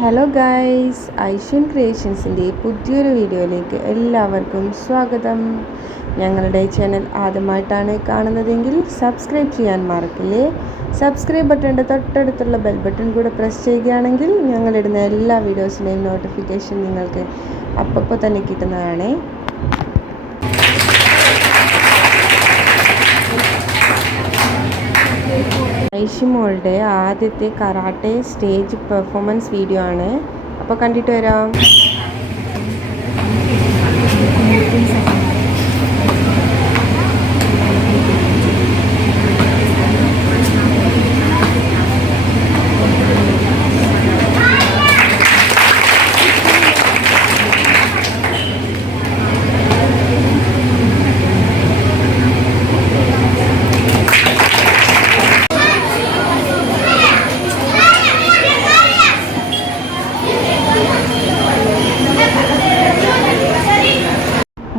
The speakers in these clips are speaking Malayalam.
ഹലോ ഗൈസ്, ഐഷ്യൻ ക്രിയേഷൻസിൻ്റെ പുതിയൊരു വീഡിയോയിലേക്ക് എല്ലാവർക്കും സ്വാഗതം. ഞങ്ങളുടെ ചാനൽ ആദ്യമായിട്ടാണ് കാണുന്നതെങ്കിൽ സബ്സ്ക്രൈബ് ചെയ്യാൻ മറക്കില്ലേ. സബ്സ്ക്രൈബ് ബട്ടൻ്റെ തൊട്ടടുത്തുള്ള ബെൽ ബട്ടൺ കൂടെ പ്രസ് ചെയ്യുകയാണെങ്കിൽ ഞങ്ങളിടുന്ന എല്ലാ വീഡിയോസിൻ്റെയും നോട്ടിഫിക്കേഷൻ നിങ്ങൾക്ക് അപ്പോൾ തന്നെ കിട്ടുന്നതാണ്. ഐഷിമോളുടെ ആദ്യത്തെ കരാട്ടെ സ്റ്റേജ് പെർഫോമൻസ് വീഡിയോ ആണ്. അപ്പോൾ കണ്ടിട്ട് വരാം.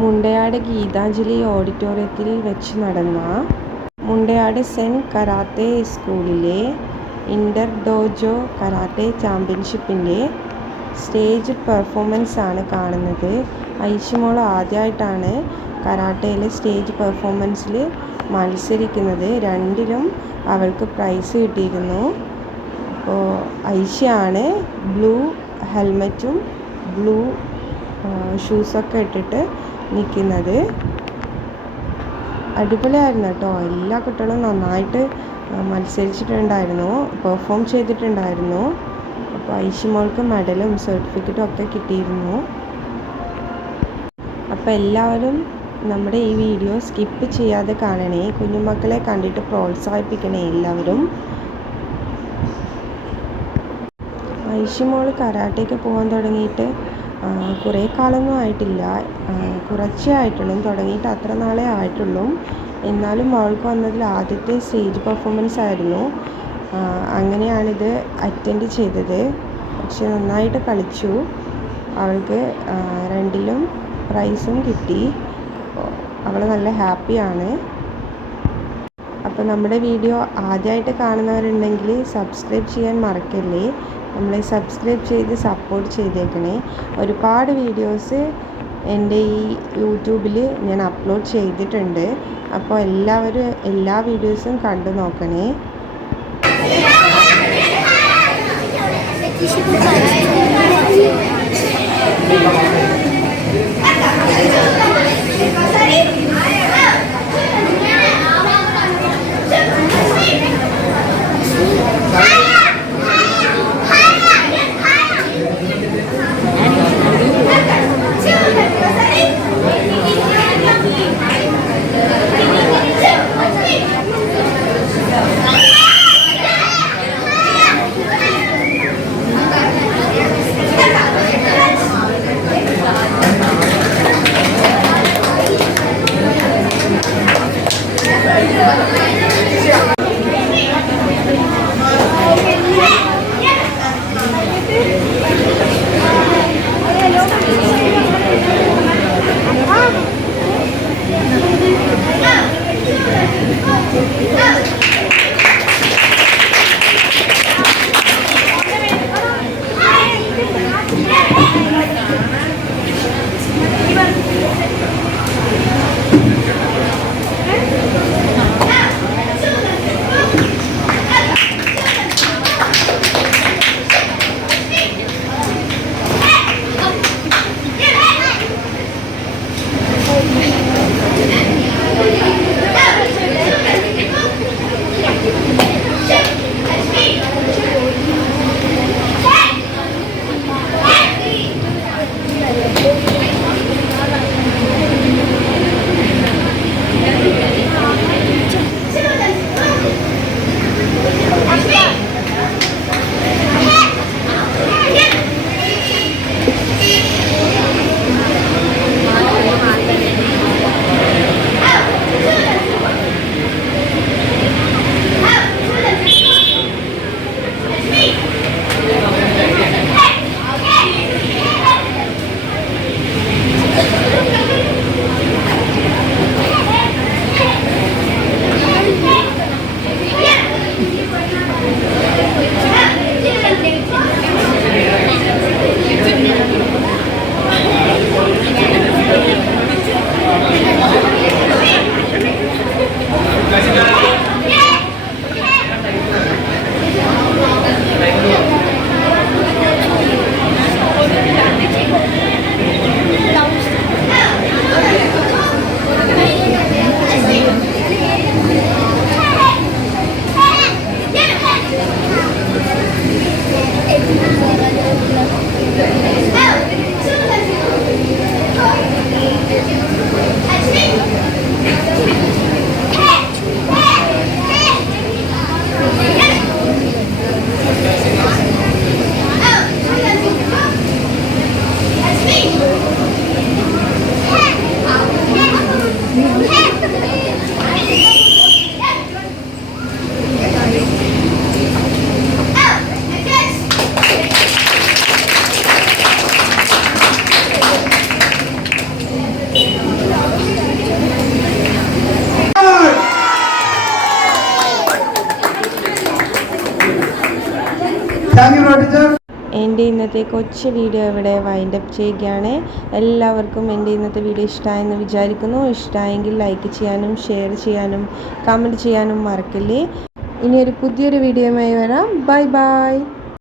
മുണ്ടയാട് ഗീതാഞ്ജലി ഓഡിറ്റോറിയത്തിൽ വെച്ച് നടന്ന മുണ്ടയാട് സെൻ കരാത്തെ സ്കൂളിലെ ഇൻ്റർ ഡോജോ കരാട്ടെ ചാമ്പ്യൻഷിപ്പിൻ്റെ സ്റ്റേജ് പെർഫോമൻസ് ആണ് കാണുന്നത്. ഐഷിമോൾ ആദ്യമായിട്ടാണ് കരാട്ടയിലെ സ്റ്റേജ് പെർഫോമൻസിൽ മത്സരിക്കുന്നത്. രണ്ടിലും അവൾക്ക് പ്രൈസ് കിട്ടിയിരുന്നു. അപ്പോൾ ഐഷയാണ് ബ്ലൂ ഹെൽമെറ്റും ബ്ലൂ ഷൂസൊക്കെ ഇട്ടിട്ട് നിൽക്കുന്നത്. അടിപൊളിയായിരുന്നു കേട്ടോ. എല്ലാ കുട്ടികളും നന്നായിട്ട് മത്സരിച്ചിട്ടുണ്ടായിരുന്നു, പെർഫോം ചെയ്തിട്ടുണ്ടായിരുന്നു. അപ്പോൾ ഐഷിമോൾക്ക് മെഡലും സർട്ടിഫിക്കറ്റും ഒക്കെ കിട്ടിയിരുന്നു. അപ്പോൾ എല്ലാവരും നമ്മുടെ ഈ വീഡിയോ സ്കിപ്പ് ചെയ്യാതെ കാണണേ. കുഞ്ഞുമക്കളെ കണ്ടിട്ട് പ്രോത്സാഹിപ്പിക്കണേ എല്ലാവരും. ഐഷിമോൾ കരാട്ടയ്ക്ക് പോകാൻ തുടങ്ങിയിട്ട് കുറേ കാലമൊന്നും ആയിട്ടില്ല, കുറച്ചേ ആയിട്ടുള്ളൂ. തുടങ്ങിയിട്ട് അത്ര നാളേ ആയിട്ടുള്ളൂ. എന്നാലും അവൾക്ക് വന്നതിൽ ആദ്യത്തെ സ്റ്റേജ് പെർഫോമൻസ് ആയിരുന്നു. അങ്ങനെയാണിത് അറ്റൻഡ് ചെയ്തത്. പക്ഷെ നന്നായിട്ട് കളിച്ചു. അവൾക്ക് രണ്ടിലും പ്രൈസും കിട്ടി. അവൾ നല്ല ഹാപ്പിയാണ്. അപ്പോൾ നമ്മുടെ വീഡിയോ ആദ്യമായിട്ട് കാണുന്നവരുണ്ടെങ്കിൽ സബ്സ്ക്രൈബ് ചെയ്യാൻ മറക്കല്ലേ. നമ്മളെ സബ്സ്ക്രൈബ് ചെയ്ത് സപ്പോർട്ട് ചെയ്തേക്കണേ. ഒരുപാട് വീഡിയോസ് എൻ്റെ ഈ യൂട്യൂബിൽ ഞാൻ അപ്ലോഡ് ചെയ്തിട്ടുണ്ട്. അപ്പോൾ എല്ലാവരും എല്ലാ വീഡിയോസും കണ്ടു നോക്കണേ. എൻ്റെ ഇന്നത്തെ കൊച്ചു വീഡിയോ ഇവിടെ വൈൻഡപ്പ് ചെയ്യുകയാണ്. എല്ലാവർക്കും എൻ്റെ ഇന്നത്തെ വീഡിയോ ഇഷ്ടമായെന്ന് വിചാരിക്കുന്നു. ഇഷ്ടമായെങ്കിൽ ലൈക്ക് ചെയ്യാനും ഷെയർ ചെയ്യാനും കമൻറ്റ് ചെയ്യാനും മറക്കില്ലേ. ഇനിയൊരു പുതിയൊരു വീഡിയോയുമായി വരാം. Bye bye.